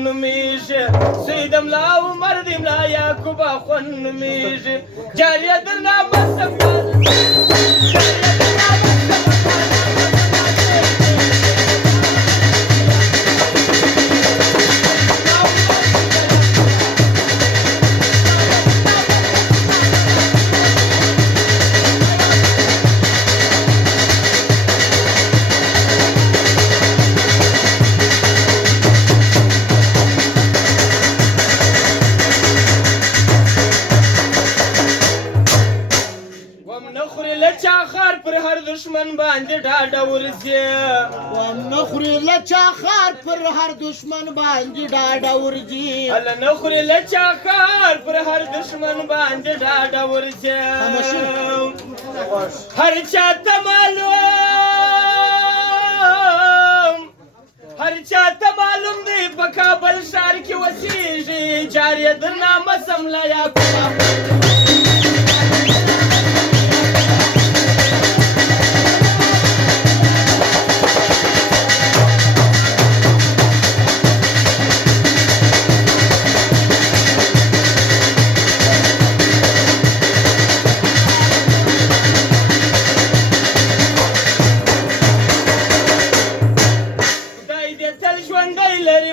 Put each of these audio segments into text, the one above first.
اخوان نومیږي زوی د ملا عمر د ملا یعقوب اخوان نومیږي جاریه درنه دشمن باندې ډاډه ورځي نه خوري له چا خار پر هر دشمن باندې ډاډه ورځي الله نه خوري له چا خار پر هر دشمن باندې ډاډه ورځي هر چاته معلوم دی په کابل ښار کې اوسېږي جاریه درنامه سمله یعقوب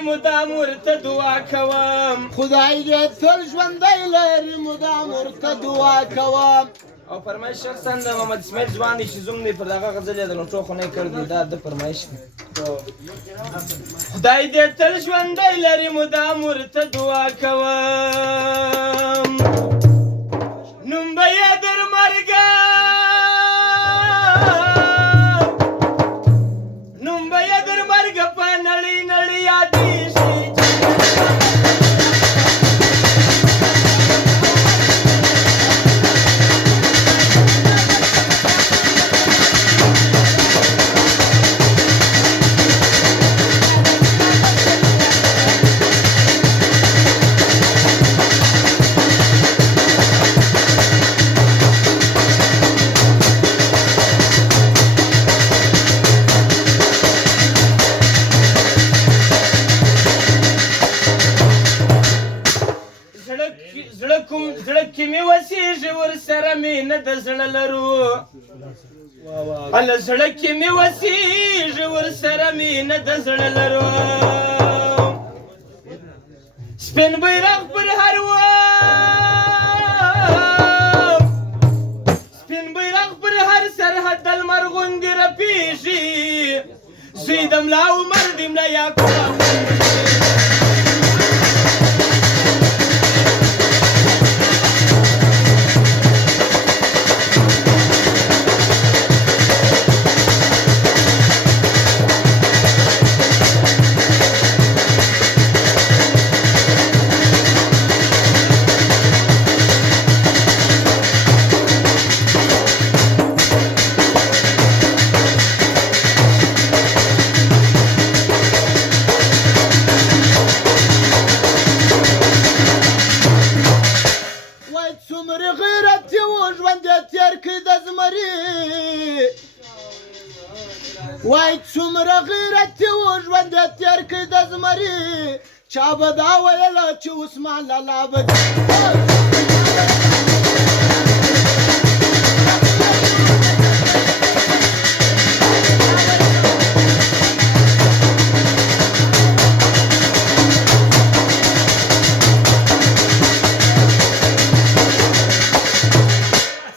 مدام ورته دعا کوم خدای دې تل ژوندی لري مدام ورته دعا کوم او فرمایش شخصا د محمد اسماعیل ځواني چې زوم دی پر دغه غزل یې د نوټو خو نه کړ دی دا د فرمایش دی خدای دې تل ژوندی لري مدام ورته دعا کوم نوم به یې در مرګه په نړۍ نړۍ یادېږي زړه کې مې وسېږي ورسره مینه د زړه لرو الله زړه کې مې وسېږي ورسره مینه د زړه لرو سپین بیرغ پر هر سپین بیرغ پر هر سرحد د لمر غوندې رپېږي زوی د ملا عمر د ملا یعقوب وای څومره غیرت و ژوند تېر کړ د زمري چا به دا ویله چې عثمان لالا به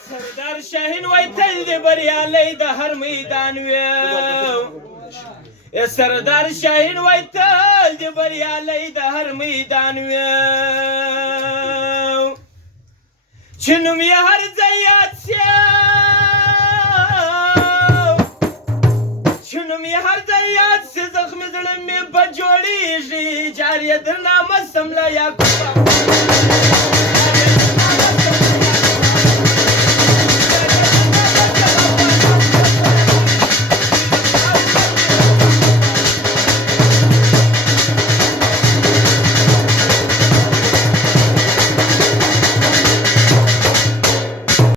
سردار شاهین وای تل دې بریالی د هر میدان وي سردار شاهین وای تل دې بریالی د هر میدان وي چې نوم یې هر ځای یاد سي چې نوم یې هر ځای یاد سي زخمي زړه مې به جوړېږي جاریه درنامه سمله یعقوب